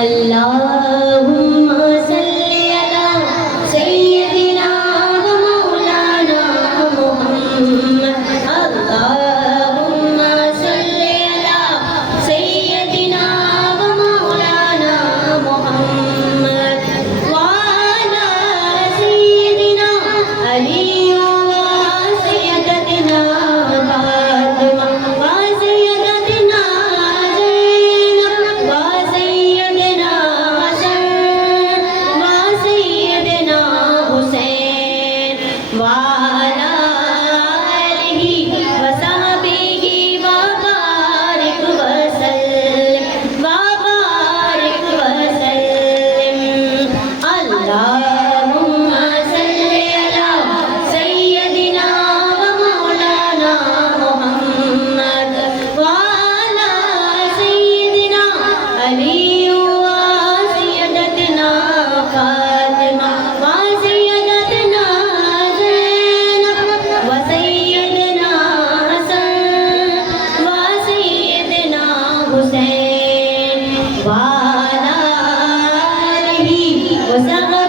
अल्लाहुम्मा सल्ली अला सय्यदिना व मौलाना मुहम्मद। अल्लाहुम्मा सल्ली अला सय्यदिना व मौलाना मुहम्मद व अला सय्यदिना अली व सय्यदना फातिमा व सय्यदना ज़ैनब व सय्यदना हसन व सय्यदना हुसैन व अला आलिहि व सहबिहि व बारिक व सल्लिम व बारिक व सल्लिम। अल्लाहुम्मा सल्ली अला सय्यदिना व मौलाना मुहम्मद व अला सय्यदिना अली व सय्यदना फातिमा व सय्यदना ज़ैनब व सय्यदना हसन व सय्यदना हुसैन व अला आलिहि व सहबिहि